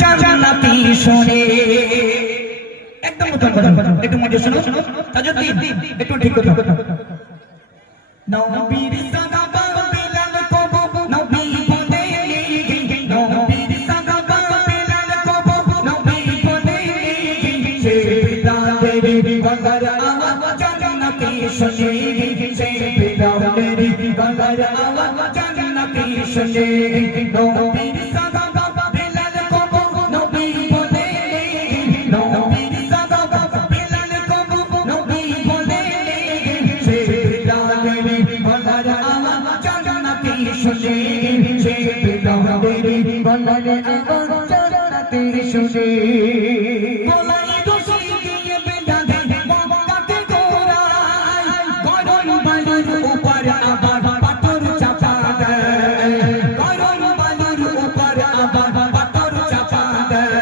জান্নাতি শুনে একদম নতুন কথা একটু মজা শোনো তাজউদ্দিন একটু ঠিক কথা নবীর সাহাবা বিলাল কবু নবী বলে নবীর সাহাবা বিলাল কবু নবী বলে সে বিলালের গলার আওয়াজ জান্নাতি শুনে সে বিলালের গলার আওয়াজ জান্নাতি শুনে নবীর সাহাবা বিলাল কবু নবী বলে নবীর সাহাবা বিলাল কবু নবী বলে সে বিলালের গলার আওয়াজ জান্নাতি শুনে সে বিলালের গলার আওয়াজ জান্নাতি শুনে গলায় রশি দিয়ে বেঁধে মক্কাতে ঘোরায় গরম বালুর উপর আবার পাথর চাপা দেয় গরম বালুর উপর আবার পাথর চাপা দেয়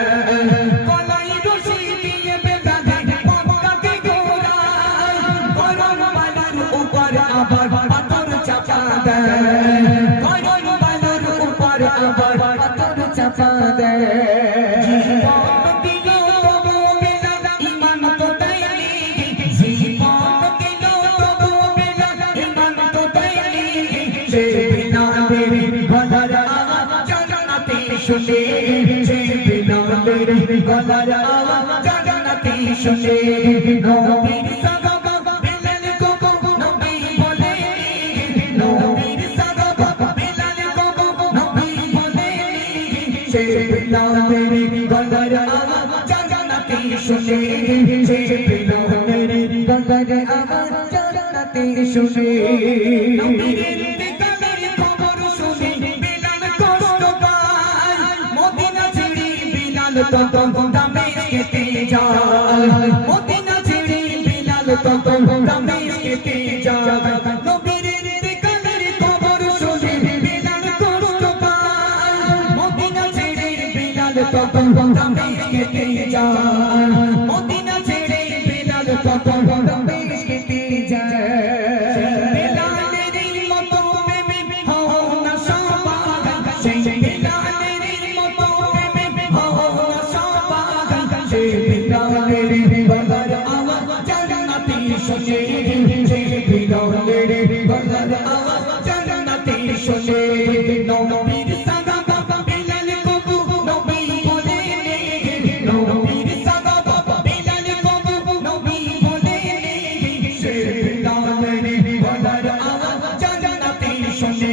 গলায় রশি দিয়ে বেঁধে মক্কাতে ঘোরায় গরম বালুর উপর আবার পাথর চাপা দেয় গরম বালুর উপর আবার পাথর চাপা দেয় শুনে যে বিলালের গলার আওয়াজ জান্নাতি শুনে নবীর সাহাবা বিলাল কবু নবী বলে নবীর সাহাবা বিলাল কবু নবী বলে সে বিলালের গলার আওয়াজ জান্নাতি শুনে যে বিলালের গলার আওয়াজ জান্নাতি শুনে নবীর ইন্তেকালের খবর শুনে বিলাল কষ্ট পায় মদিনা ছেড়ে বিলাল তখন দামেস্কেতে যায় মদিনা ছেড়ে বিলাল তখন দামেস্কেতে যায় নবীর ইন্তেকালের খবর শুনে বিলাল কষ্ট পায় মদিনা ছেড়ে বিলাল তখন দামেস্কেতে যায় মদিনা ছেড়ে বিলাল তখন দামেস্কেতে যায় গলার আওয়াজ জান্নাতি শুনে যে বিলালের গলার আওয়াজ জান্নাতি শুনে নবীর সাহাবা বিলাল কবু নবী বলে নবীর সাহাবা বিলাল কবু নবী বলে সে বিলালের গলার আওয়াজ জান্নাতি শুনে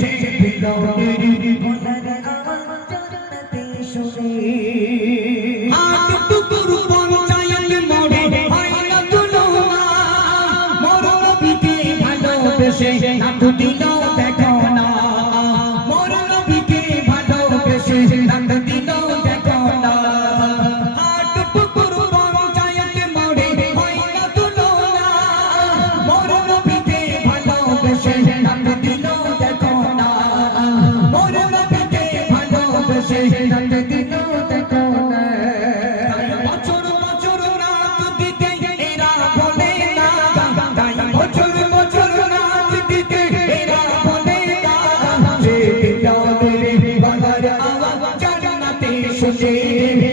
যে বিলালের গলার আওয়াজ জান্নাতি শুনে নাতু দিলো দেখো না মোর নবীকে ভালোবেসে নাতু দিলো দেখো না আট পুকুর পঞ্চায়েত মোড়ে হয় না তুলনা মোর নবীকে ভালোবেসে নাতু দিলো দেখো না মোর নবীকে ভালোবেসে নাতু দিলো দেখো না বছর বছর নাত দিতে এরা বলে না তাই বছর বছর শুনে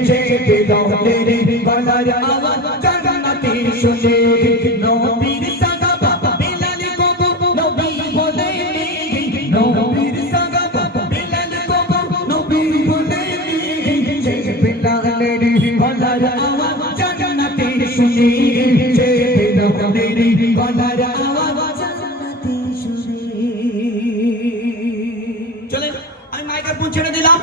যে বিলালের গলার আওয়াজ জান্নাতি শুনে নবীর সাহাবা বিলাল কবু নবী বলে নবীর সাহাবা বিলাল কবু নবী বলে যে বিলালের গলার আওয়াজ জান্নাতি শুনে যে বিলালের গলার আওয়াজ জান্নাতি শুনে চলেন আমি মাইক্রোফোন ছেড়ে দিলাম।